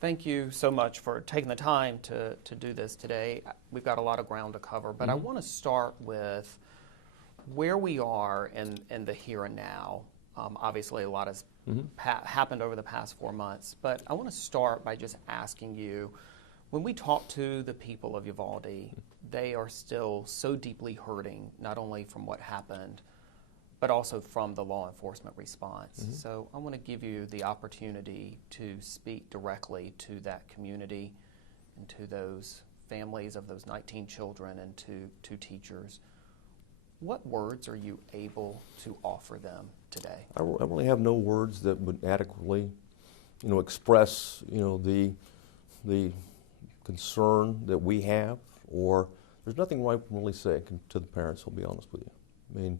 Thank you so much for taking the time to do this today. We've got a lot of ground to cover, but I want to start with where we are in the here and now. Obviously, a lot has happened over the past 4 months, but I want to start by just asking you, when we talk to the people of Uvalde, they are still so deeply hurting, not only from what happened, but also from the law enforcement response. So I want to give you the opportunity to speak directly to that community and to those families of those 19 children and to teachers. What words are you able to offer them today? I really have no words that would adequately, express, the concern that we have, or there's nothing I can really say to the parents, I'll be honest with you. I mean,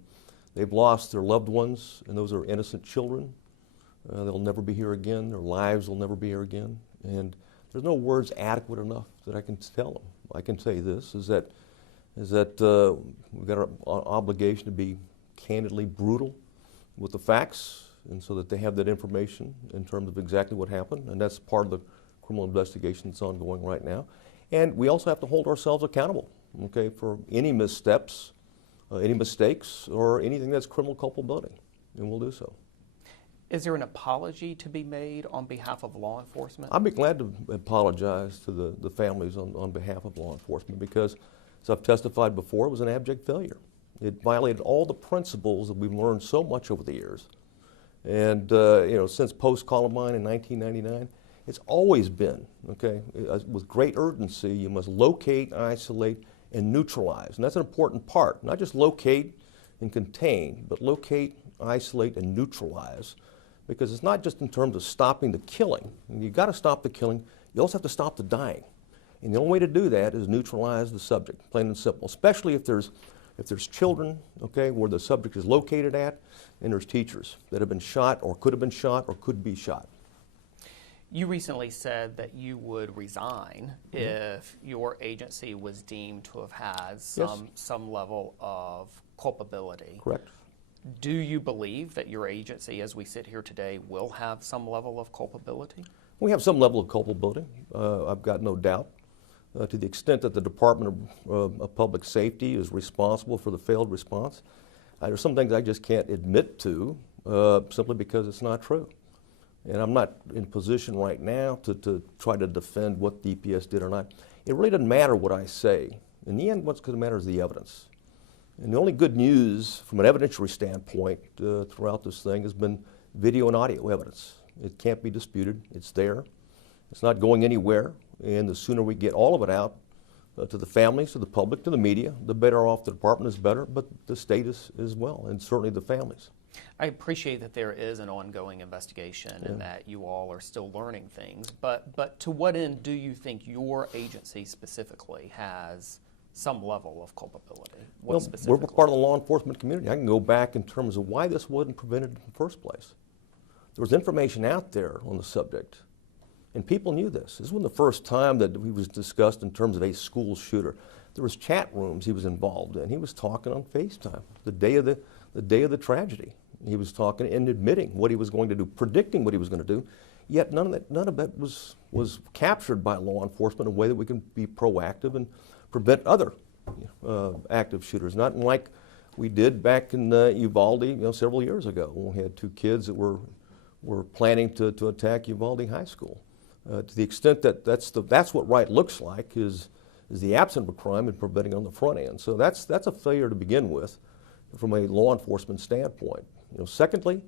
they've lost their loved ones, and those are innocent children. They'll never be here again. Their lives will never be here again. And there's no words adequate enough that I can tell them. I can say this, is that we've got an obligation to be candidly brutal with the facts, and so that they have that information in terms of exactly what happened. And that's part of the criminal investigation that's ongoing right now. And we also have to hold ourselves accountable, okay, for any missteps, any mistakes, or anything that's criminal culpability, and we'll do so. Is there an apology to be made on behalf of law enforcement? I'd be glad to apologize to the families on behalf of law enforcement, because, as I've testified before, it was an abject failure. It violated all the principles that we've learned so much over the years. And, since post-Columbine in 1999, it's always been, okay, with great urgency, you must locate, isolate, and neutralize. And that's an important part. Not just locate and contain, but locate, isolate, and neutralize. Because it's not just in terms of stopping the killing. You've got to stop the killing. You also have to stop the dying. And the only way to do that is neutralize the subject, plain and simple. Especially if there's children, okay, where the subject is located at, and there's teachers that have been shot or could have been shot or could be shot. You recently said that you would resign if your agency was deemed to have had some level of culpability. Correct. Do you believe that your agency, as we sit here today, will have some level of culpability? We have some level of culpability. I've got no doubt. To the extent that the Department of Public Safety is responsible for the failed response, there's some things I just can't admit to simply because it's not true. And I'm not in position right now to try to defend what DPS did or not. It really doesn't matter what I say. In the end, what's going to matter is the evidence. And the only good news from an evidentiary standpoint throughout this thing has been video and audio evidence. It can't be disputed. It's there. It's not going anywhere. And the sooner we get all of it out to the families, to the public, to the media, the better off the department is better, but the state is as well, and certainly the families. I appreciate that there is an ongoing investigation and that you all are still learning things, but to what end do you think your agency specifically has some level of culpability? Well, we're part of the law enforcement community. I can go back in terms of why this wasn't prevented in the first place. There was information out there on the subject, and people knew this. This wasn't the first time that it was discussed in terms of a school shooter. There was chat rooms he was involved in. He was talking on FaceTime the day of the tragedy. He was talking and admitting what he was going to do, predicting what he was going to do. Yet none of that was captured by law enforcement in a way that we can be proactive and prevent other active shooters. Not like we did back in Uvalde, several years ago, when we had two kids that were planning to attack Uvalde High School. To the extent that that's what right looks like is the absence of a crime and preventing on the front end. So that's a failure to begin with, from a law enforcement standpoint. Secondly,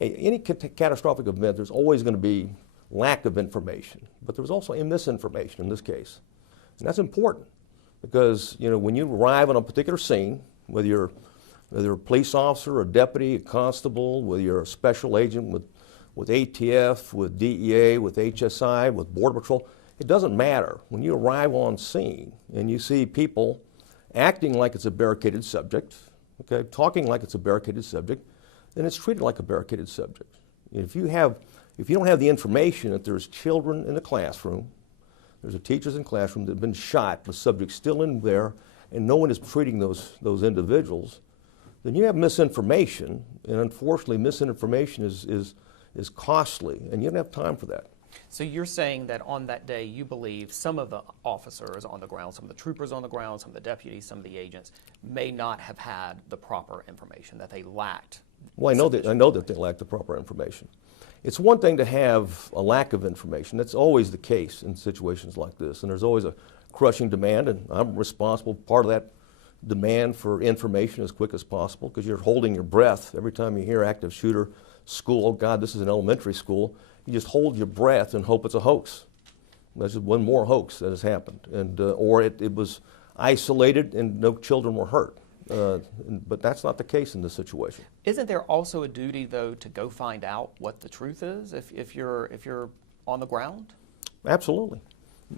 any catastrophic event, there's always going to be lack of information, but there's also misinformation in this case, and that's important because when you arrive on a particular scene, whether you're a police officer, a deputy, a constable, whether you're a special agent with ATF, with DEA, with HSI, with Border Patrol, it doesn't matter. When you arrive on scene and you see people acting like it's a barricaded subject, okay, talking like it's a barricaded subject, then it's treated like a barricaded subject. If you don't have the information that there's children in the classroom, there's teachers in the classroom that have been shot, the subject's still in there, and no one is treating those individuals, then you have misinformation, and unfortunately misinformation is costly, and you don't have time for that. So you're saying that on that day you believe some of the officers on the ground, some of the troopers on the ground, some of the deputies, some of the agents may not have had the proper information, that they lacked. Well, I know that they lack the proper information. It's one thing to have a lack of information. That's always the case in situations like this, and there's always a crushing demand, and I'm responsible, part of that demand for information as quick as possible, because you're holding your breath every time you hear active shooter, school, oh God, this is an elementary school. You just hold your breath and hope it's a hoax. That's just one more hoax that has happened, and or it was isolated and no children were hurt. But that's not the case in this situation. Isn't there also a duty, though, to go find out what the truth is if you're on the ground? Absolutely,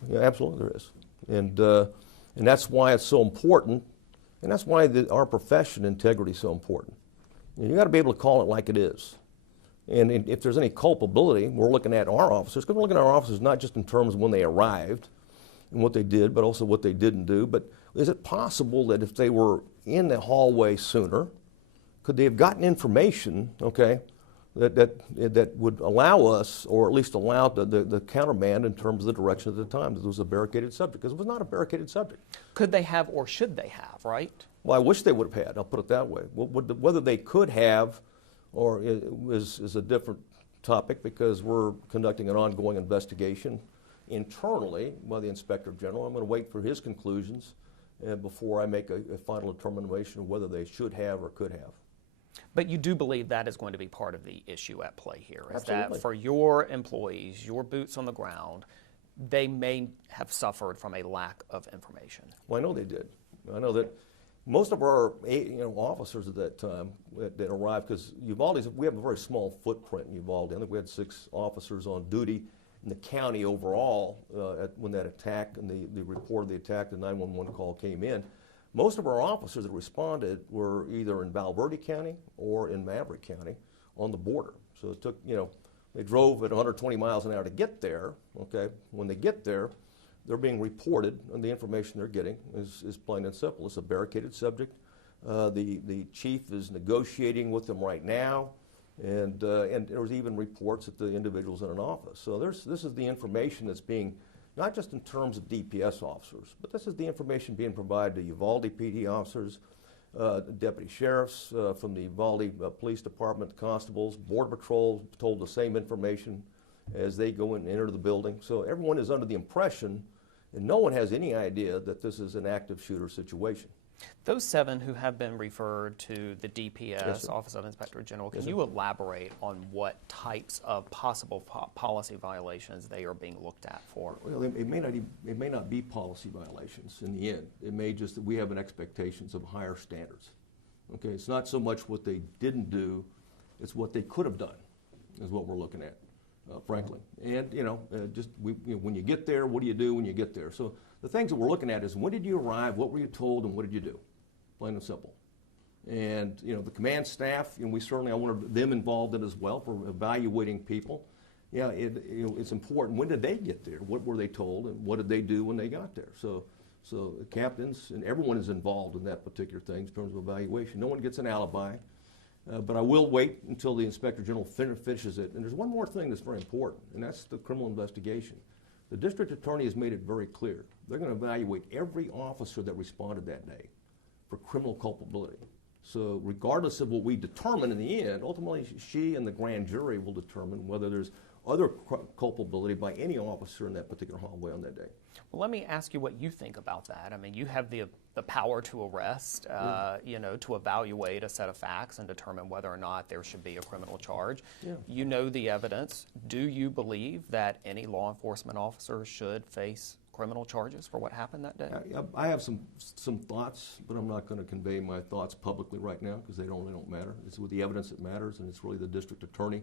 yeah, absolutely there is, and that's why it's so important, and that's why our profession, integrity, is so important. You got to be able to call it like it is. And if there's any culpability, we're looking at our officers, because we're looking at our officers not just in terms of when they arrived and what they did, but also what they didn't do. But is it possible that if they were in the hallway sooner, could they have gotten information, okay, that would allow us, or at least allow the countermand in terms of the direction at the time, that it was a barricaded subject, because it was not a barricaded subject. Could they have, or should they have, right? Well, I wish they would have had, I'll put it that way. Whether they could have, or is a different topic, because we're conducting an ongoing investigation internally by the Inspector General. I'm going to wait for his conclusions before I make a final determination of whether they should have or could have. But you do believe that is going to be part of the issue at play here, is Absolutely. that for your employees, your boots on the ground, they may have suffered from a lack of information. Well, I know they did. I know that most of our officers at that time that arrived, because Uvalde, we have a very small footprint in Uvalde. I think we had 6 officers on duty in the county overall when that attack and the report of the attack, the 911 call came in. Most of our officers that responded were either in Valverde County or in Maverick County on the border. So it took, they drove at 120 miles an hour to get there, okay? When they get there, they're being reported, and the information they're getting is plain and simple. It's a barricaded subject. The chief is negotiating with them right now, and there's even reports that the individual's in an office. So this is the information that's being, not just in terms of DPS officers, but this is the information being provided to Uvalde PD officers, deputy sheriffs from the Uvalde Police Department, constables, Border Patrol told the same information as they go and enter the building. So everyone is under the impression, and no one has any idea that this is an active shooter situation. Those 7 who have been referred to the DPS, Yes, Office of Inspector General, can Yes, you elaborate on what types of possible policy violations they are being looked at for? Well, it may not be policy violations in the end. It may just that we have an expectations of higher standards. Okay, it's not so much what they didn't do, it's what they could have done is what we're looking at, frankly. And when you get there, what do you do when you get there? So the things that we're looking at is, when did you arrive, what were you told, and what did you do? Plain and simple. And the command staff, I wanted them involved in as well for evaluating people. Yeah, it's important. When did they get there? What were they told, and what did they do when they got there? So the captains and everyone is involved in that particular thing in terms of evaluation. No one gets an alibi, but I will wait until the Inspector General finishes it. And there's one more thing that's very important, and that's the criminal investigation. The district attorney has made it very clear. They're going to evaluate every officer that responded that day for criminal culpability. So regardless of what we determine in the end, ultimately she and the grand jury will determine whether there's other culpability by any officer in that particular hallway on that day. Well, let me ask you what you think about that. I mean, you have the power to arrest, to evaluate a set of facts and determine whether or not there should be a criminal charge. Yeah. You know the evidence. Do you believe that any law enforcement officer should face criminal charges for what happened that day? I have some thoughts, but I'm not going to convey my thoughts publicly right now because they really don't matter. It's with the evidence that matters, and it's really the district attorney.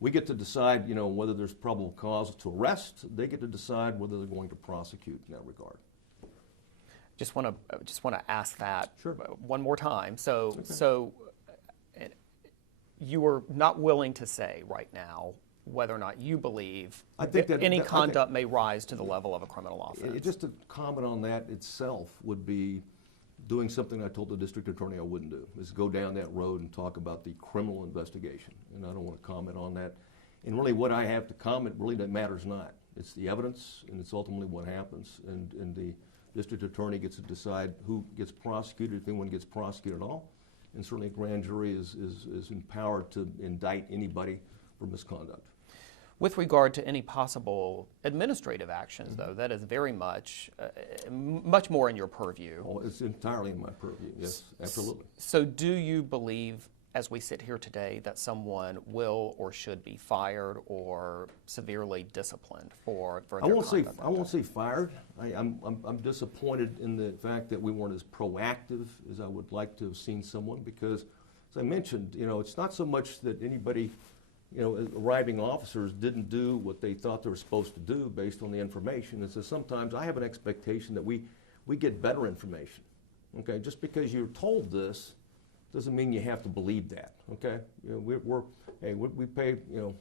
We get to decide, whether there's probable cause to arrest. They get to decide whether they're going to prosecute in that regard. Just want to ask that Sure. one more time. So, Okay. so you are not willing to say right now whether or not you believe any conduct may rise to the level of a criminal offense. Just to comment on that itself would be doing something I told the district attorney I wouldn't do, is go down that road and talk about the criminal investigation. And I don't want to comment on that. And really what I have to comment really that matters not. It's the evidence, and it's ultimately what happens. And the district attorney gets to decide who gets prosecuted, if anyone gets prosecuted at all. And certainly a grand jury is empowered to indict anybody for misconduct. With regard to any possible administrative actions, though, that is very much more in your purview. Oh, it's entirely in my purview, yes, absolutely. So do you believe, as we sit here today, that someone will or should be fired or severely disciplined for their conduct? I won't say fired. I'm disappointed in the fact that we weren't as proactive as I would like to have seen someone, because, as I mentioned, it's not so much that anybody, arriving officers didn't do what they thought they were supposed to do based on the information. And so sometimes I have an expectation that we get better information. Okay, just because you're told this doesn't mean you have to believe that. Okay, we pay.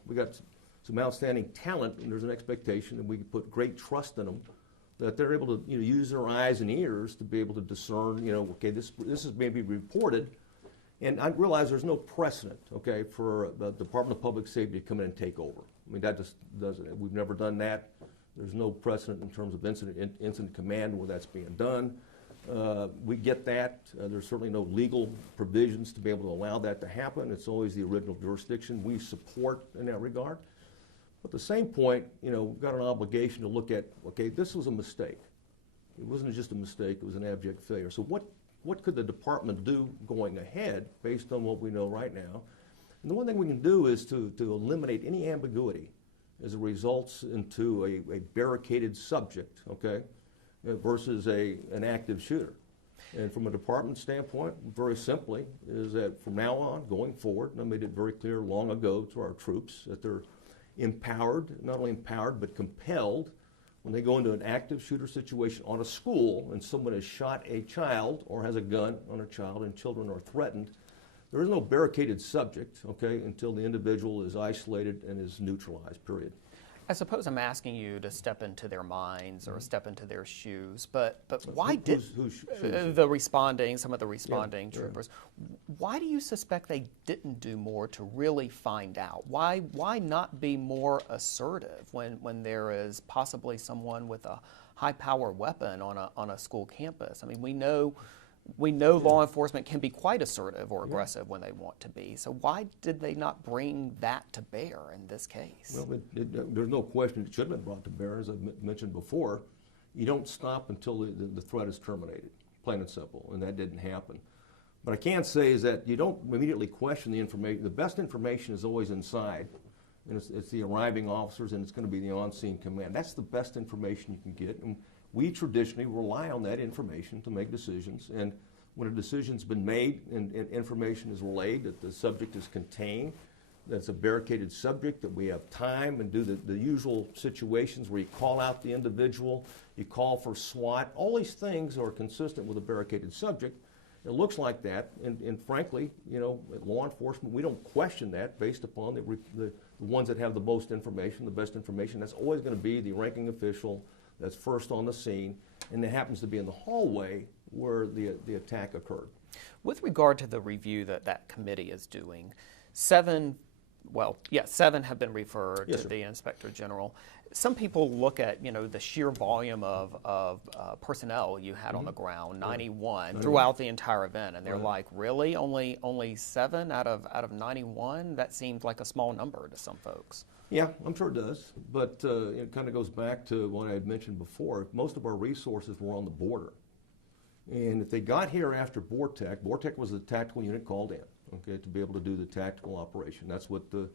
We got some outstanding talent, and there's an expectation that we put great trust in them, that they're able to use their eyes and ears to be able to discern. Okay, this is maybe reported. And I realize there's no precedent, okay, for the Department of Public Safety to come in and take over. I mean, that just doesn't. We've never done that. There's no precedent in terms of incident command where that's being done. We get that. There's certainly no legal provisions to be able to allow that to happen. It's always the original jurisdiction. We support in that regard. But at the same point, we've got an obligation to look at, okay, this was a mistake. It wasn't just a mistake. It was an abject failure. So what could the department do going ahead based on what we know right now? And the one thing we can do is to eliminate any ambiguity as it results into a barricaded subject, okay, versus an active shooter. And from a department standpoint, very simply, is that from now on, going forward, and I made it very clear long ago to our troops that they're empowered, not only empowered, but compelled when they go into an active shooter situation on a school and someone has shot a child or has a gun on a child and children are threatened, there is no barricaded subject, okay, until the individual is isolated and is neutralized, period. I suppose I'm asking you to step into their minds or step into their shoes, but why did some of the responding troopers, why do you suspect they didn't do more to really find out? Why not be more assertive when there is possibly someone with a high-power weapon on a school campus? I mean, we know law enforcement can be quite assertive or aggressive when they want to be. So why did they not bring that to bear in this case? Well, there's no question it should have been brought to bear. As I mentioned before, you don't stop until the threat is terminated, plain and simple, and that didn't happen. But I can say is that you don't immediately question the information. The best information is always inside, and it's the arriving officers, and it's going to be the on-scene command. That's the best information you can get. And we traditionally rely on that information to make decisions, and when a decision's been made and information is relayed that the subject is contained, that's a barricaded subject, that we have time and do the usual situations where you call out the individual, you call for SWAT, all these things are consistent with a barricaded subject. It looks like that, and frankly, at law enforcement, we don't question that based upon the ones that have the most information, the best information. That's always going to be the ranking official that's first on the scene, and it happens to be in the hallway where the attack occurred. With regard to the review that committee is doing, 7 have been referred to the Inspector General. Some people look at the sheer volume of personnel you had on the ground, 91 throughout the entire event, and they're like, really, only 7 out of 91? That seems like a small number to some folks. Yeah, I'm sure it does, but it kind of goes back to what I had mentioned before. Most of our resources were on the border, and if they got here after BORTEC was the tactical unit called in, okay, to be able to do the tactical operation. That's what the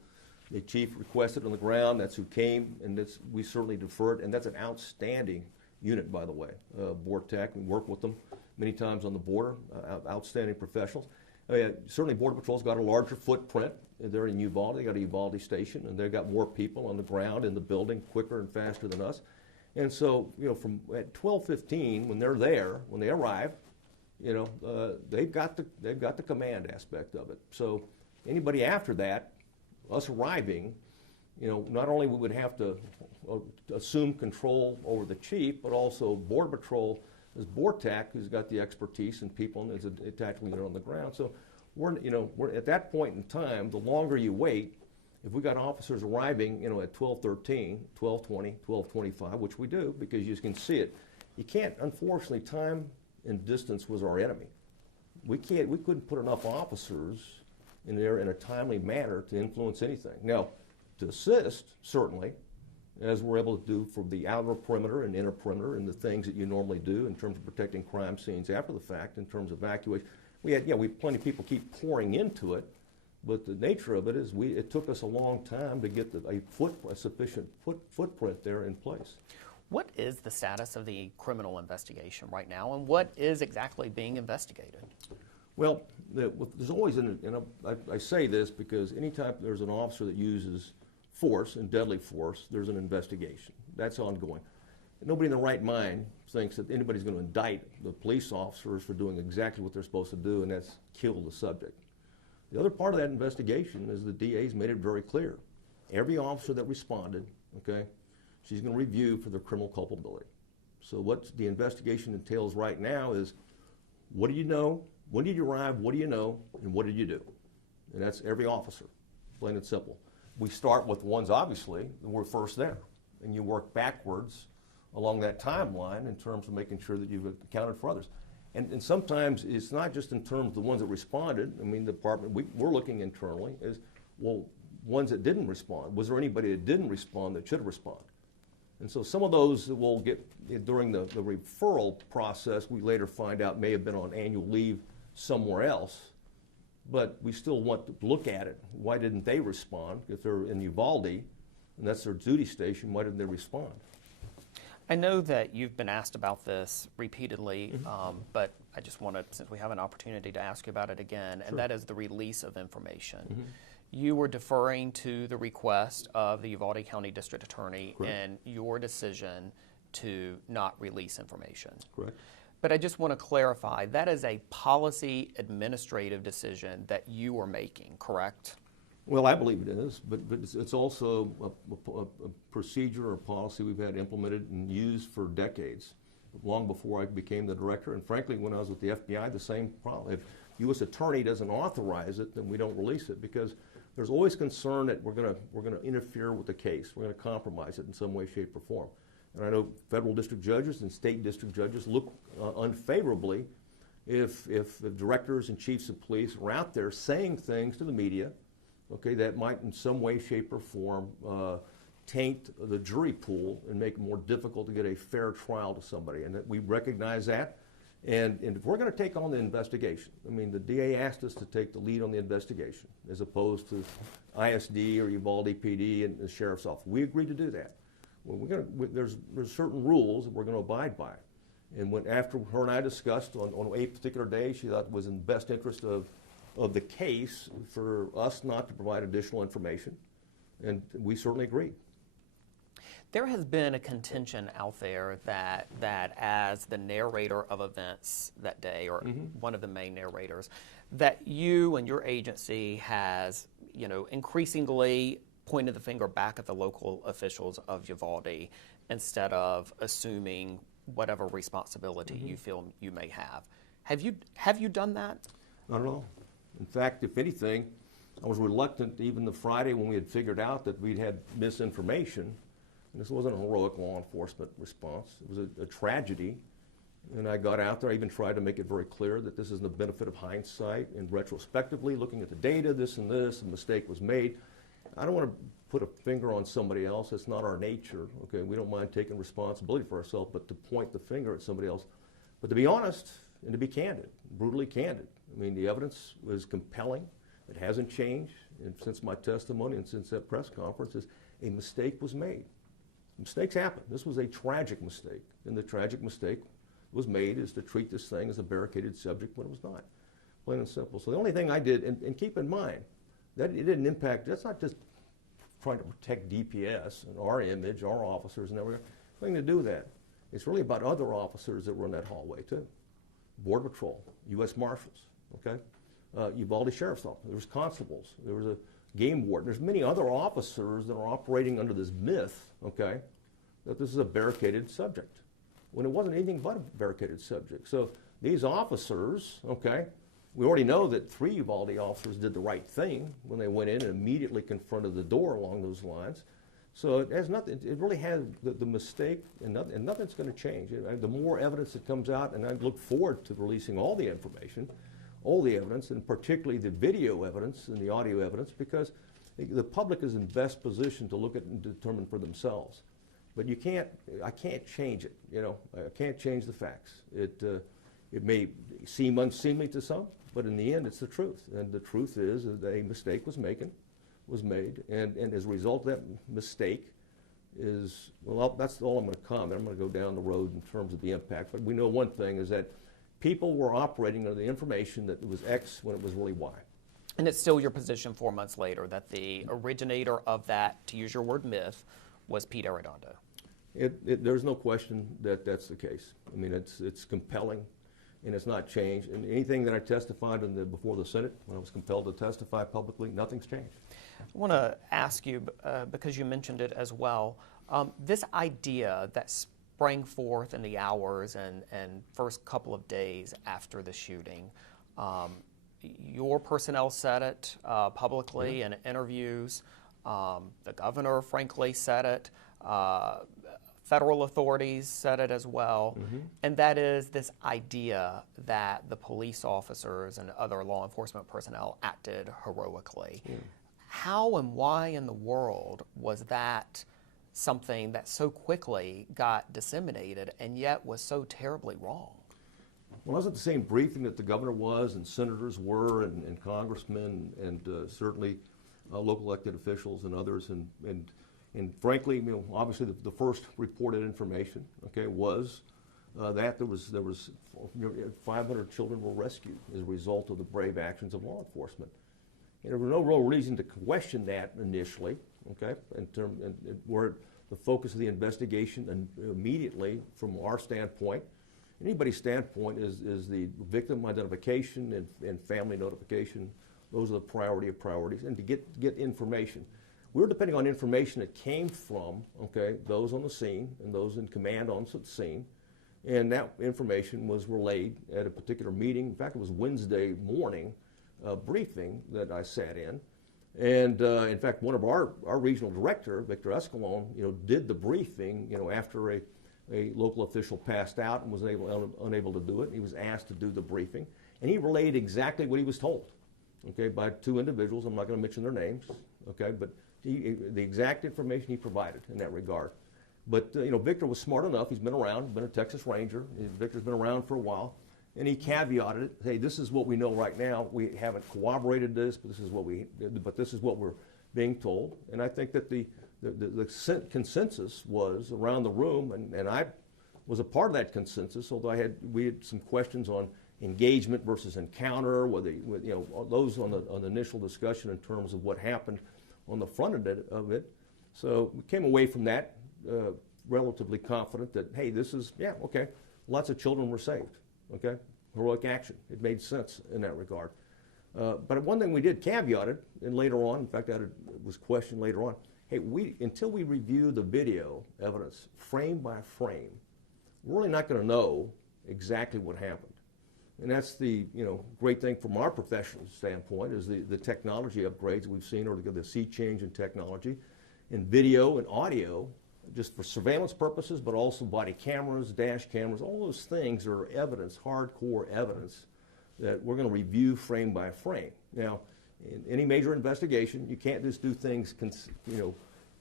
chief requested on the ground. That's who came, and we certainly deferred, and that's an outstanding unit, by the way, BORTEC. We work with them many times on the border, outstanding professionals. Certainly Border Patrol's got a larger footprint. They're in Uvalde. They got a Uvalde station, and they've got more people on the ground in the building quicker and faster than us. And so, from at 12:15, when they're there, when they arrive, they've got the command aspect of it. So anybody after that, us arriving, not only we would have to assume control over the chief, but also Border Patrol is BORTEC, who's got the expertise and people, and is a tactical unit on the ground. So we're at that point in time, the longer you wait, if we got officers arriving, at 12:13, 12:20, 12:25, which we do because you can see it, you can't. Unfortunately, time and distance was our enemy. We couldn't put enough officers in there in a timely manner to influence anything. Now, to assist, certainly, as we're able to do for the outer perimeter and inner perimeter and the things that you normally do in terms of protecting crime scenes after the fact, in terms of evacuation. We had plenty of people keep pouring into it, but the nature of it is it took us a long time to get a sufficient footprint there in place. What is the status of the criminal investigation right now, and what is exactly being investigated? Well, there's always, I say this because anytime there's an officer that uses force and deadly force, there's an investigation. That's ongoing. Nobody in their right mind thinks that anybody's going to indict the police officers for doing exactly what they're supposed to do, and that's kill the subject. The other part of that investigation is the DA's made it very clear. Every officer that responded, okay, she's going to review for their criminal culpability. So what the investigation entails right now is, what do you know, when did you arrive, what do you know, and what did you do? And that's every officer, plain and simple. We start with the ones, obviously, that were first there, and you work backwards along that timeline in terms of making sure that you've accounted for others. And sometimes it's not just in terms of the ones that responded. I mean, the department, we're looking internally as, well, ones that didn't respond. Was there anybody that didn't respond that should have responded? And so some of those that we'll get during the referral process, we later find out may have been on annual leave somewhere else, but we still want to look at it. Why didn't they respond? If they're in Uvalde, and that's their duty station, why didn't they respond? I know that you've been asked about this repeatedly, but I just wanted, since we have an opportunity, to ask you about it again, and that is the release of information. You were deferring to the request of the Uvalde County District Attorney in your decision to not release information. Correct. But I just want to clarify, that is a policy administrative decision that you are making, correct? Well, I believe it is, but it's also a procedure or policy we've had implemented and used for decades, long before I became the director. And frankly, when I was with the FBI, the same problem. If U.S. Attorney doesn't authorize it, then we don't release it, because there's always concern that we're going to interfere with the case. We're going to compromise it in some way, shape, or form. And I know federal district judges and state district judges look unfavorably if the directors and chiefs of police are out there saying things to the media, okay, that might in some way, shape, or form taint the jury pool and make it more difficult to get a fair trial to somebody. And that we recognize that. And if we're going to take on the investigation, I mean, the DA asked us to take the lead on the investigation as opposed to ISD or Uvalde PD and the sheriff's office. We agreed to do that. Well, there's certain rules that we're going to abide by. And after her and I discussed on a particular day, she thought it was in the best interest of the case for us not to provide additional information, and we certainly agreed. There has been a contention out there that as the narrator of events that day, or one of the main narrators, that you and your agency has, increasingly pointed the finger back at the local officials of Uvalde instead of assuming whatever responsibility you feel you may have. Have you done that? Not at all. In fact, if anything, I was reluctant even the Friday when we had figured out that we'd had misinformation. And this wasn't a heroic law enforcement response. It was a tragedy. And I got out there. I even tried to make it very clear that this is the benefit of hindsight and retrospectively looking at the data, this and this, a mistake was made. I don't want to put a finger on somebody else. That's not our nature. Okay, we don't mind taking responsibility for ourselves, but to point the finger at somebody else. But to be honest and to be candid, brutally candid, I mean, the evidence was compelling. It hasn't changed. And since my testimony and since that press conference, a mistake was made. Mistakes happen. This was a tragic mistake. And the tragic mistake was made is to treat this thing as a barricaded subject when it was not. Plain and simple. So the only thing I did, and keep in mind, that it didn't impact, that's not just trying to protect DPS and our image, our officers and everything. Nothing to do with that. It's really about other officers that were in that hallway too. Border Patrol, U.S. Marshals, okay? Uvalde Sheriff's Office, there was constables, there was a game warden. There's many other officers that are operating under this myth, okay, that this is a barricaded subject, when it wasn't anything but a barricaded subject. So these officers, okay, We already know that 3 Uvalde officers did the right thing when they went in and immediately confronted the door along those lines. So it has nothing. It really has the mistake, and nothing's going to change. The more evidence that comes out, and I look forward to releasing all the information, all the evidence, and particularly the video evidence and the audio evidence, because the public is in best position to look at and determine for themselves. But I can't change it. I can't change the facts. It may seem unseemly to some, but in the end, it's the truth. And the truth is that a mistake was made, and as a result of that mistake that's all I'm going to comment. I'm going to go down the road in terms of the impact. But we know one thing is that people were operating under the information that it was X when it was really Y. And it's still your position 4 months later that the originator of that, to use your word, myth, was Pete Arredondo. There's no question that that's the case. I mean, it's compelling, and it's not changed. And anything that I testified before the Senate, when I was compelled to testify publicly, nothing's changed. I want to ask you, because you mentioned it as well, this idea that sprang forth in the hours and first couple of days after the shooting, your personnel said it publicly in interviews. The governor, frankly, said it. Federal authorities said it as well. And that is this idea that the police officers and other law enforcement personnel acted heroically. How and why in the world was that something that so quickly got disseminated and yet was so terribly wrong? Well, I was at the same briefing that the governor was, and senators were, and congressmen, and certainly local elected officials and others. And frankly, obviously the first reported information, was that there was 500 children were rescued as a result of the brave actions of law enforcement. And there was no real reason to question that initially, where the focus of the investigation and immediately from our standpoint, anybody's standpoint, is the victim identification and family notification. Those are the priority of priorities, and to get information. We were depending on information that came from those on the scene and those in command on the scene, and that information was relayed at a particular meeting. In fact, it was Wednesday morning briefing that I sat in, and in fact, one of our regional director, Victor Escalon, did the briefing, after a local official passed out and was unable to do it. He was asked to do the briefing, and he relayed exactly what he was told, by 2 individuals. I'm not going to mention their names, but the exact information he provided in that regard. But Victor was smart enough. He's been around, been a Texas Ranger. Victor's been around for a while, and he caveated it. Hey, this is what we know right now. We haven't corroborated this, but this is what we're being told. And I think that the consensus was around the room, and I was a part of that consensus. Although we had some questions on engagement versus encounter, those on the initial discussion in terms of what happened on the front of it. So we came away from that relatively confident that, hey, this is, lots of children were saved, heroic action. It made sense in that regard. But one thing we did caveated, and later on, in fact, was questioned later on, hey, until we review the video evidence frame by frame, we're really not going to know exactly what happened. And that's the great thing from our professional standpoint is the technology upgrades we've seen, or the sea change in technology, in video and audio, just for surveillance purposes, but also body cameras, dash cameras. All those things are evidence, hardcore evidence, that we're going to review frame by frame. Now, in any major investigation, you can't just do things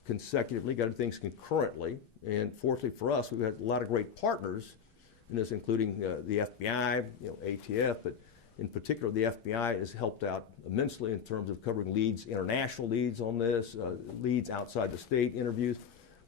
consecutively. You got to do things concurrently. And fortunately for us, we've had a lot of great partners in this, including the FBI, ATF, but in particular, the FBI has helped out immensely in terms of covering leads, international leads on this, leads outside the state, interviews.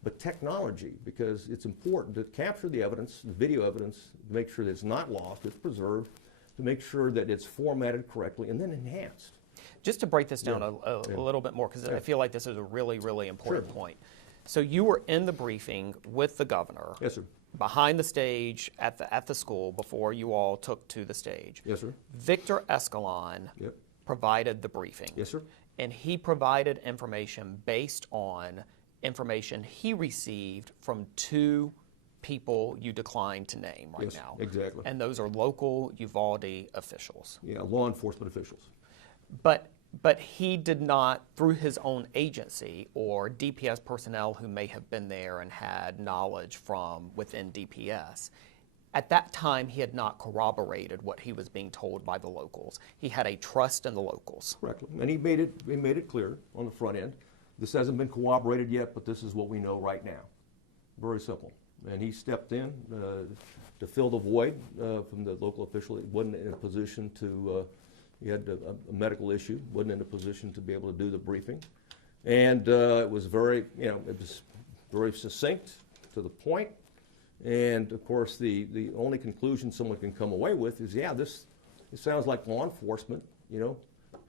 But technology, because it's important to capture the evidence, the video evidence, to make sure that it's not lost, it's preserved, to make sure that it's formatted correctly and then enhanced. Just to break this down a little bit more, because I feel like this is a really, really important point. So you were in the briefing with the governor. Yes, sir. Behind the stage at the school before you all took to the stage. Yes, sir. Victor Escalon provided the briefing. Yes, sir. And he provided information based on information he received from 2 people you declined to name right Yes, now. exactly. And those are local Uvalde officials. Yeah, law enforcement officials. But he did not, through his own agency or DPS personnel who may have been there and had knowledge from within DPS, at that time he had not corroborated what he was being told by the locals. He had a trust in the locals. Correctly. And he made it clear on the front end. This hasn't been corroborated yet, but this is what we know right now. Very simple. And he stepped in to fill the void from the local official. He wasn't in a position to, he had a medical issue, wasn't in a position to be able to do the briefing. And it was very, it was very succinct, to the point. And of course, the only conclusion someone can come away with is, yeah, it sounds like law enforcement,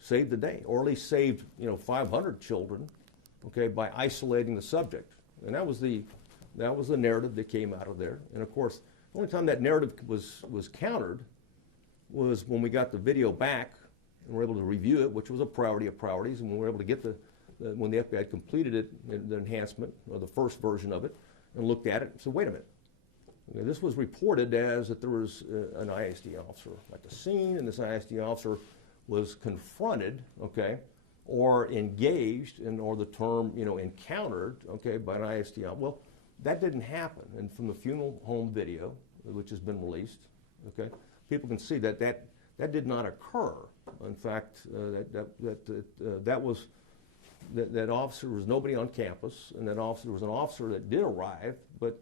saved the day, or at least saved, 500 children, okay, by isolating the subject. And that was the narrative that came out of there. And of course, the only time that narrative was countered was when we got the video back and were able to review it, which was a priority of priorities, and we were able to get when the FBI had completed it, the enhancement, or the first version of it, and looked at it and said, wait a minute. Okay, this was reported as that there was an ISD officer at the scene, and this ISD officer was confronted, okay, or engaged, or the term, encountered, okay, by an ISD officer. Well, that didn't happen. And from the funeral home video, which has been released, okay, people can see that did not occur. In fact, that officer was nobody on campus, and that officer was an officer that did arrive, but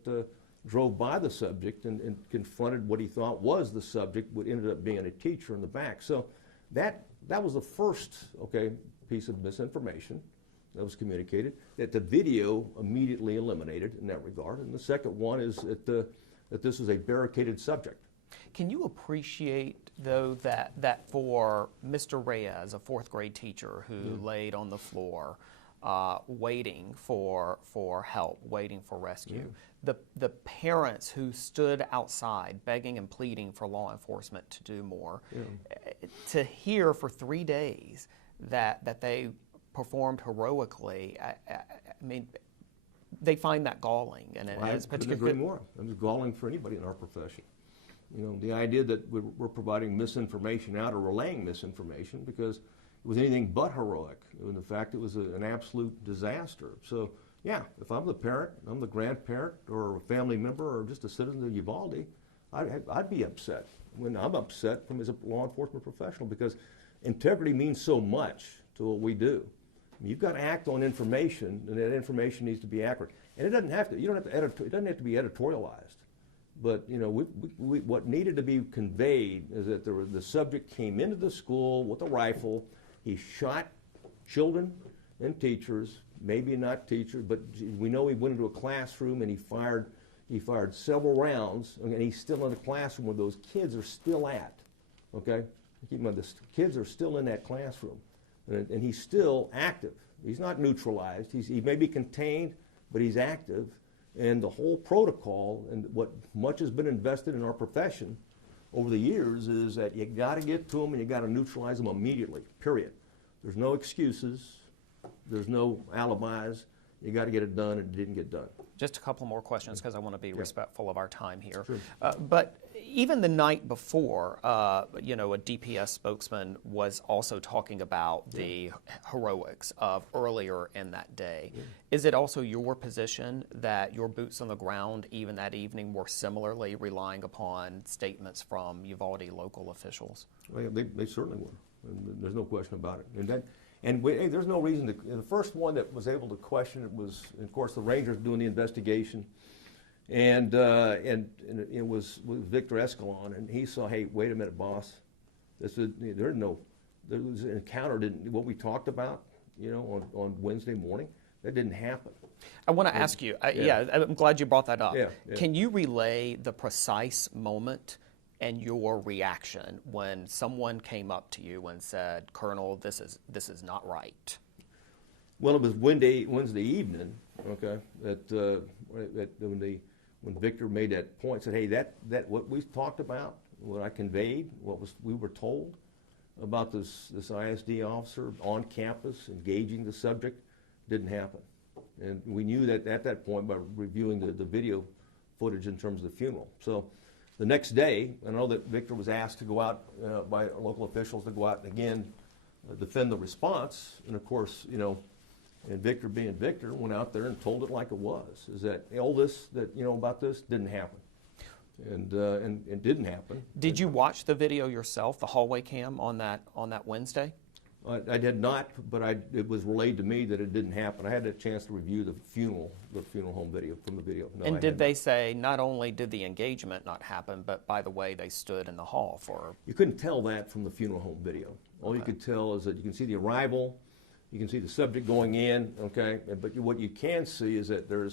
drove by the subject and confronted what he thought was the subject, what ended up being a teacher in the back. So that was the first, piece of misinformation that was communicated, that the video immediately eliminated in that regard. And the second one is that this was a barricaded subject. Can you appreciate, though, that for Mr. Reyes, a fourth grade teacher who laid on the floor, waiting for help, waiting for rescue, the parents who stood outside begging and pleading for law enforcement to do more, to hear for 3 days that they performed heroically, I mean, they find that galling. And I couldn't agree more. It's galling for anybody in our profession. The idea that we're providing misinformation out or relaying misinformation, because it was anything but heroic. In fact, it was an absolute disaster. So, yeah, if I'm the parent, I'm the grandparent, or a family member, or just a citizen of Uvalde, I'd be upset. When I'm upset as a law enforcement professional, because integrity means so much to what we do. You've got to act on information, and that information needs to be accurate. And it doesn't have to. It doesn't have to be editorialized. But what needed to be conveyed is that the subject came into the school with a rifle. He shot children and teachers, maybe not teachers, but we know he went into a classroom and he fired several rounds, and he's still in the classroom where those kids are still at. Okay, keep in mind, the kids are still in that classroom, and he's still active. He's not neutralized. He may be contained, but he's active. And the whole protocol, and what much has been invested in our profession over the years, is that you got to get to them and you got to neutralize them immediately, period. There's no excuses. There's no alibis. You got to get it done, and it didn't get done. Just a couple more questions, because I want to be respectful of our time here. Sure. But even the night before, a DPS spokesman was also talking about the heroics of earlier in that day. Yeah. Is it also your position that your boots on the ground, even that evening, were similarly relying upon statements from Uvalde local officials? Well, yeah, they certainly were. And there's no question about it. Hey, there's no reason to. The first one that was able to question it was, of course, the Rangers doing the investigation, and it was Victor Escalon, and he saw, hey, wait a minute, boss, there was an encounter. What we talked about, on Wednesday morning, that didn't happen. I want to ask you. I'm glad you brought that up. Yeah. Can you relay the precise moment and your reaction when someone came up to you and said, Colonel, this is not right? Well, it was Wednesday evening, okay, when Victor made that point, said, hey, that what we talked about, what I conveyed, we were told about this ISD officer on campus engaging the subject, didn't happen. And we knew that at that point, by reviewing the video footage in terms of the funeral. So the next day, I know that Victor was asked to go out by local officials to go out and again defend the response. And of course, and Victor being Victor went out there and told it like it was, is that all this that, about this didn't happen. And it didn't happen. Did you watch the video yourself, the hallway cam on that Wednesday? I did not, but it was relayed to me that it didn't happen. I had a chance to review the funeral home video from the video. No, and did they say not only did the engagement not happen, but by the way, they stood in the hall for? You couldn't tell that from the funeral home video. All you could tell is that you can see the arrival, you can see the subject going in, okay? But what you can see is that the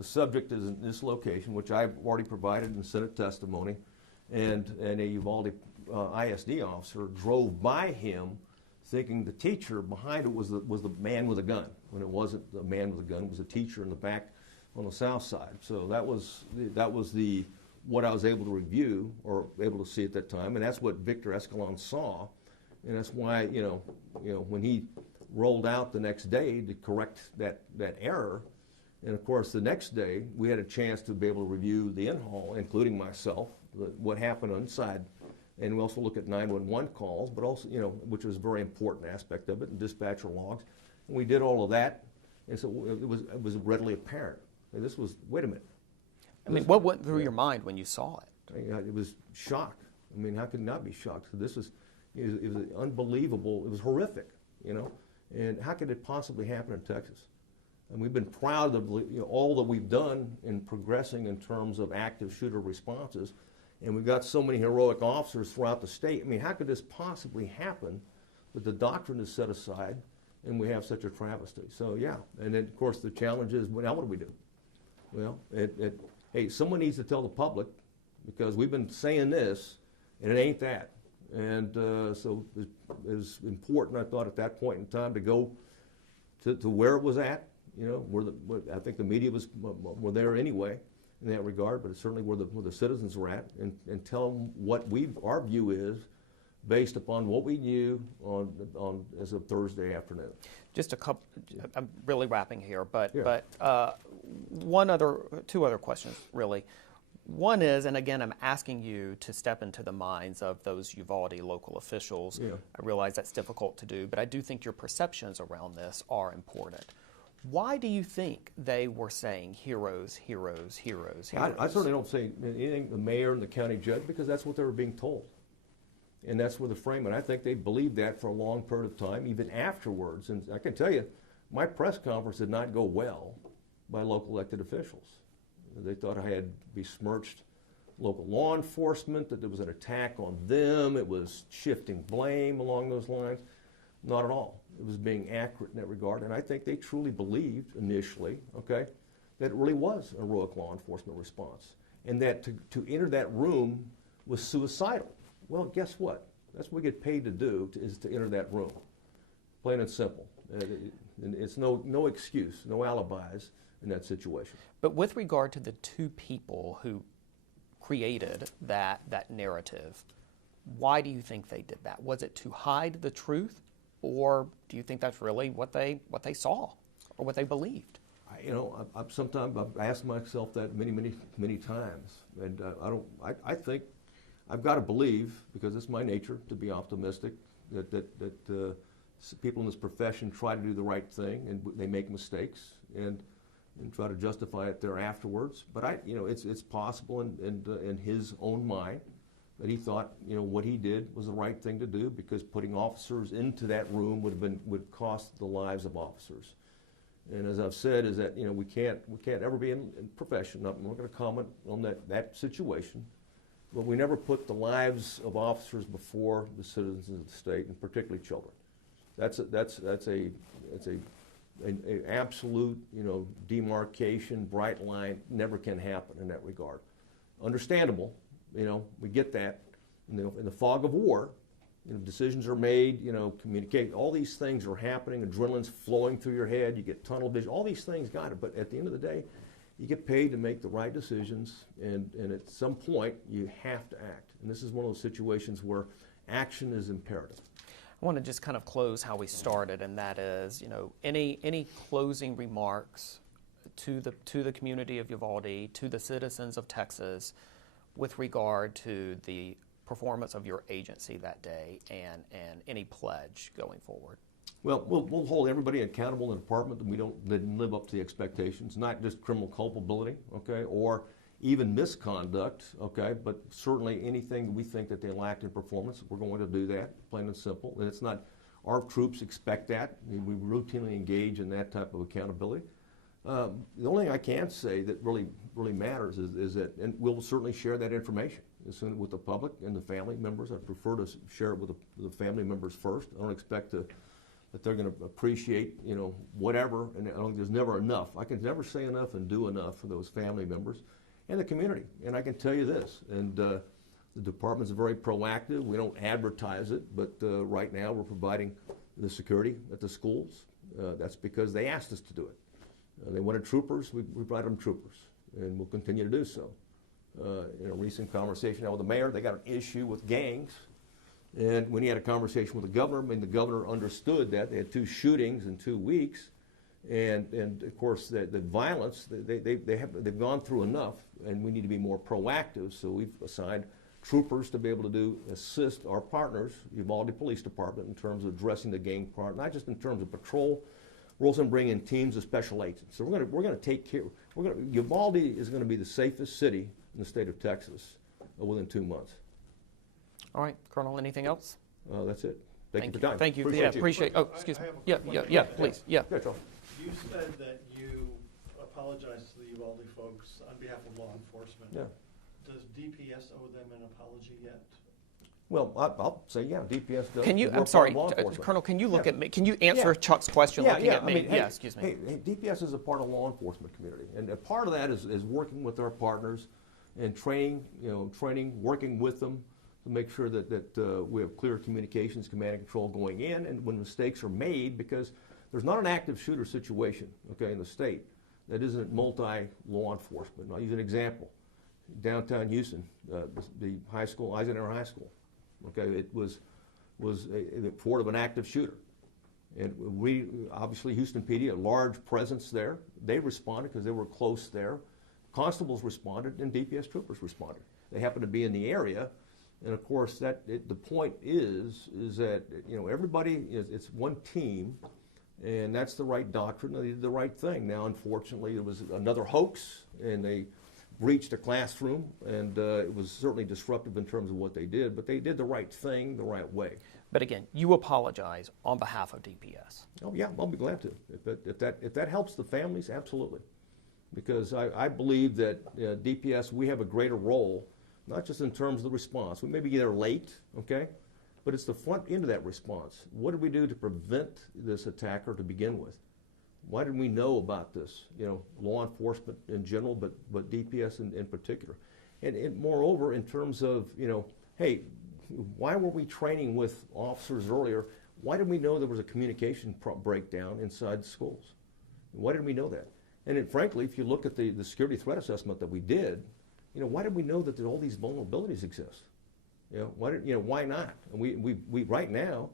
subject is in this location, which I've already provided in Senate testimony, and a Uvalde ISD officer drove by him thinking the teacher behind it was the man with a gun, when it wasn't the man with a gun. It was a teacher in the back on the south side. So that was what I was able to review or able to see at that time, and that's what Victor Escalon saw, and that's why when he rolled out the next day to correct that error, and of course the next day we had a chance to be able to review the in-hall, including myself, what happened inside. And we also look at 911 calls, but also, which was a very important aspect of it, and dispatcher logs. And we did all of that, and so it was readily apparent. And this was, wait a minute. What went through your mind when you saw it? It was shock. How could it not be shocked? So it was unbelievable. It was horrific, And how could it possibly happen in Texas? And we've been proud of all that we've done in progressing in terms of active shooter responses. And we've got so many heroic officers throughout the state. How could this possibly happen that the doctrine is set aside and we have such a travesty? So, yeah. And then, of course, the challenge is, now what do we do? Well, hey, someone needs to tell the public, because we've been saying this, and it ain't that. And so it was important, I thought, at that point in time to go to where it was at. I think the media were there anyway in that regard, but it's certainly where the citizens were at, and tell them what our view is based upon what we knew on as of Thursday afternoon. Just a couple. I'm really wrapping here, but yeah. Two other questions really. One is, and again, I'm asking you to step into the minds of those Uvalde local officials. Yeah. I realize that's difficult to do, but I do think your perceptions around this are important. Why do you think they were saying heroes, heroes, heroes, heroes? I certainly don't say anything, the mayor and the county judge, because that's what they were being told. And that's where the frame, and I think they believed that for a long period of time, even afterwards. And I can tell you, my press conference did not go well by local elected officials. They thought I had besmirched local law enforcement, that there was an attack on them, it was shifting blame along those lines. Not at all. It was being accurate in that regard, and I think they truly believed initially, that it really was a heroic law enforcement response, and that to enter that room was suicidal. Well, guess what? That's what we get paid to do, is to enter that room, plain and simple. And it's no excuse, no alibis in that situation. But with regard to the two people who created that narrative, why do you think they did that? Was it to hide the truth? Or do you think that's really what they saw or what they believed? Sometimes I've asked myself that many times, and I think I've got to believe, because it's my nature to be optimistic, that people in this profession try to do the right thing, and they make mistakes and try to justify it there afterwards. But it's possible in his own mind that he thought, what he did was the right thing to do, because putting officers into that room would cost the lives of officers. And as I've said, is that we can't ever be in profession. I'm not going to comment on that situation, but we never put the lives of officers before the citizens of the state, and particularly children. That's a absolute demarcation, bright line. Never can happen in that regard. Understandable. We get that. In the fog of war, decisions are made, communicate. All these things are happening. Adrenaline's flowing through your head. You get tunnel vision. All these things got it. But at the end of the day, you get paid to make the right decisions. And at some point, you have to act. And this is one of those situations where action is imperative. I want to just kind of close how we started, and that is, any closing remarks to the community of Uvalde, to the citizens of Texas, with regard to the performance of your agency that day and any pledge going forward? Well, we'll hold everybody accountable in the department that we didn't live up to the expectations, not just criminal culpability, okay, or even misconduct, okay, but certainly anything that we think that they lacked in performance, we're going to do that, plain and simple. And it's not, our troops expect that. I mean, we routinely engage in that type of accountability. The only thing I can say that really matters is that, and we'll certainly share that information as soon with the public and the family members. I prefer to share it with the family members first. I don't expect that they're going to appreciate, you know, whatever, and I don't think there's never enough. I can never say enough and do enough for those family members and the community. And I can tell you this, and the department's very proactive. We don't advertise it, but right now we're providing the security at the schools. That's because they asked us to do it. They wanted troopers, we provided them troopers, and we'll continue to do so. In a recent conversation now with the mayor, they got an issue with gangs. And when he had a conversation with the governor, I mean, the governor understood that. They had 2 shootings in 2 weeks. And of course, the violence, they've gone through enough, and we need to be more proactive. So we've assigned troopers to be able to assist our partners, Uvalde Police Department, in terms of addressing the gang part, not just in terms of patrol. We're also going to bring in teams of special agents. So we're going to take care. Uvalde is going to be the safest city in the state of Texas within 2 months. All right, Colonel, anything else? That's it. Thank you for your time. Thank you. Appreciate you. Oh, excuse me. Yeah, please. Yeah. Yeah, Charles. You said that you apologized to the Uvalde folks on behalf of law enforcement. Yeah. Does DPS owe them an apology yet? Well, I'll say, yeah, DPS does. Can you, I'm sorry, Colonel, can you look at me? Can you answer Chuck's question looking at me? I mean, hey, excuse me. Hey, DPS is a part of the law enforcement community. And a part of that is working with our partners and training, working with them to make sure that we have clear communications, command and control going in, and when mistakes are made, because there's not an active shooter situation, okay, in the state that isn't multi-law enforcement. I'll use an example. Downtown Houston, the high school, Eisenhower High School, okay, it was a port of an active shooter. And we, obviously, Houston PD, a large presence there. They responded because they were close there. Constables responded, and DPS troopers responded. They happened to be in the area. And of course, the point is that everybody it's one team, and that's the right doctrine. They did the right thing. Now, unfortunately, it was another hoax, and they breached a classroom, and it was certainly disruptive in terms of what they did. But they did the right thing the right way. But again, you apologize on behalf of DPS. Oh yeah, I'll be glad to. If that helps the families, absolutely. Because I believe that DPS, we have a greater role. Not just in terms of the response. We may be there late, okay? But it's the front end of that response. What did we do to prevent this attacker to begin with? Why didn't we know about this? Law enforcement in general, but DPS in particular. And moreover, in terms of, hey, why were we training with officers earlier? Why didn't we know there was a communication breakdown inside schools? Why didn't we know that? And frankly, if you look at the security threat assessment that we did, why did we know that all these vulnerabilities exist? Why not? And we right now,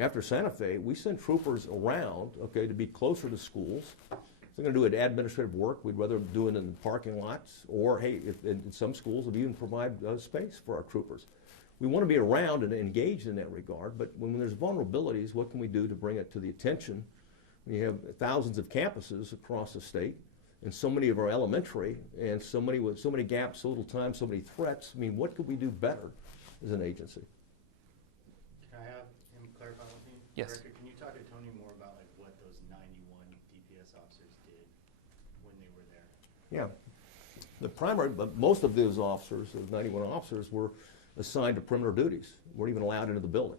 after Santa Fe, we send troopers around, okay, to be closer to schools. If they're going to do administrative work, we'd rather do it in the parking lots, or hey, in some schools, we'll even provide space for our troopers. We want to be around and engaged in that regard, but when there's vulnerabilities, what can we do to bring it to the attention? We have thousands of campuses across the state, and so many of our elementary, and so many gaps, so little time, so many threats. I mean, what could we do better as an agency? Can I have him clarify with me? Yes. Director, can you talk to Tony more about what those 91 DPS officers did when they were there? Yeah. But most of those officers, those 91 officers, were assigned to perimeter duties, weren't even allowed into the building.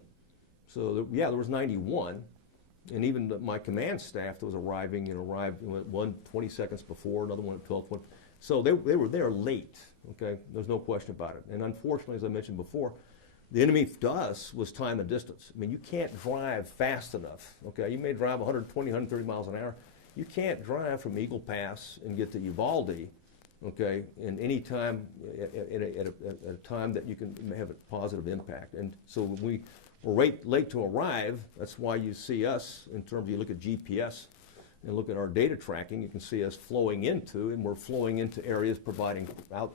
So, there was 91. And even my command staff that was arrived one 20 seconds before, another one at 12. So they were there late, okay? There's no question about it. And unfortunately, as I mentioned before, the enemy to us was time and distance. I mean, you can't drive fast enough, okay? You may drive 120, 130 miles an hour. You can't drive from Eagle Pass and get to Uvalde, okay, in any time, at a time that you can have a positive impact. And so we're late to arrive. That's why you see us, in terms of you look at GPS, and look at our data tracking, you can see us flowing into, and we're flowing into areas providing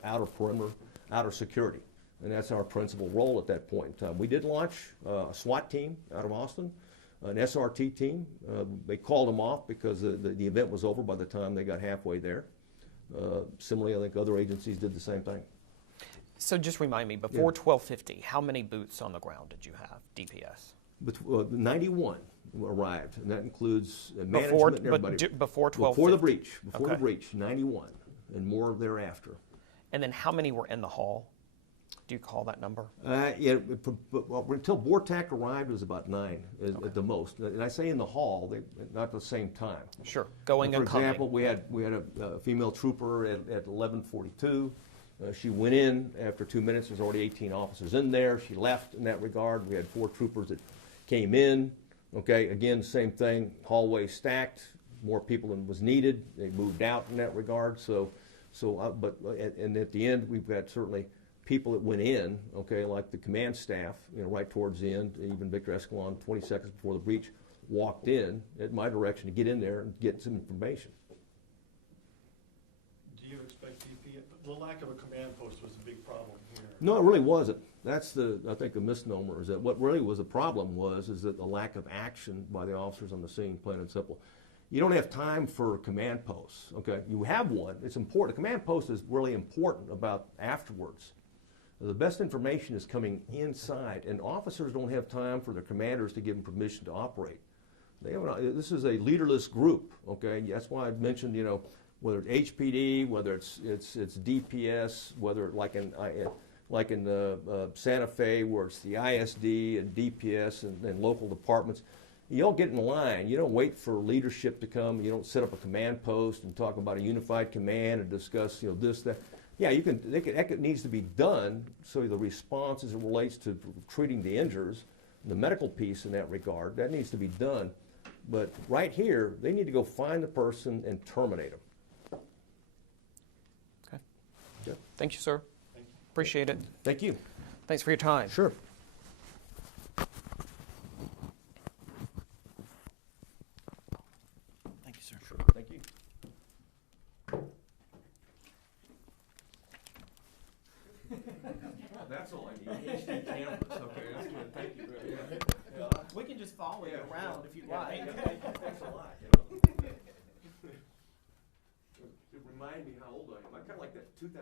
outer perimeter, outer security. And that's our principal role at that point in time. We did launch a SWAT team out of Austin, an SRT team. They called them off because the event was over by the time they got halfway there. Similarly, I think other agencies did the same thing. So just remind me, before 1250, how many boots on the ground did you have, DPS? 91 arrived, and that includes management Before, and everybody. before 1250? Before the breach. Before Okay. the breach, 91, and more thereafter. And then how many were in the hall? Do you call that number? Well, until BORTAC arrived, it was about 9 at the most. And I say in the hall, not at the same time. Sure, going and coming. For example, we had a female trooper at 11:42. She went in after 2 minutes. There's already 18 officers in there. She left in that regard. We had 4 troopers that came in. Okay, again, same thing. Hallway stacked. More people than was needed. They moved out in that regard. And at the end, we've got certainly people that went in, okay, like the command staff, right towards the end. Even Victor Escalon, 20 seconds before the breach, walked in at my direction to get in there and get some information. Do you expect the lack of a command post was a big problem here? No, it really wasn't. That's I think the misnomer, is that what really was the problem is that the lack of action by the officers on the scene, plain and simple. You don't have time for command posts, okay? You have one, it's important. A command post is really important about afterwards. The best information is coming inside, and officers don't have time for their commanders to give them permission to operate. This is a leaderless group, okay? That's why I mentioned, whether it's HPD, whether it's DPS, whether like in Santa Fe, where it's the ISD and DPS and local departments. You don't get in line. You don't wait for leadership to come. You don't set up a command post and talk about a unified command and discuss, this, that. Yeah, that needs to be done, so the response as it relates to treating the injuries, the medical piece in that regard, that needs to be done. But right here, they need to go find the person and terminate them. Okay. Yeah. Thank you, sir. Thank you. Appreciate it. Thank you. Thanks for your time. Sure. Thank you, sir. Sure. Thank you. That's all I need. HD cameras. Okay, that's good. Thank you. Yeah. We can just follow you Yeah, around sure. if you'd Yeah, like. thanks a lot. It reminded me how old I am. I kind of like that 2000.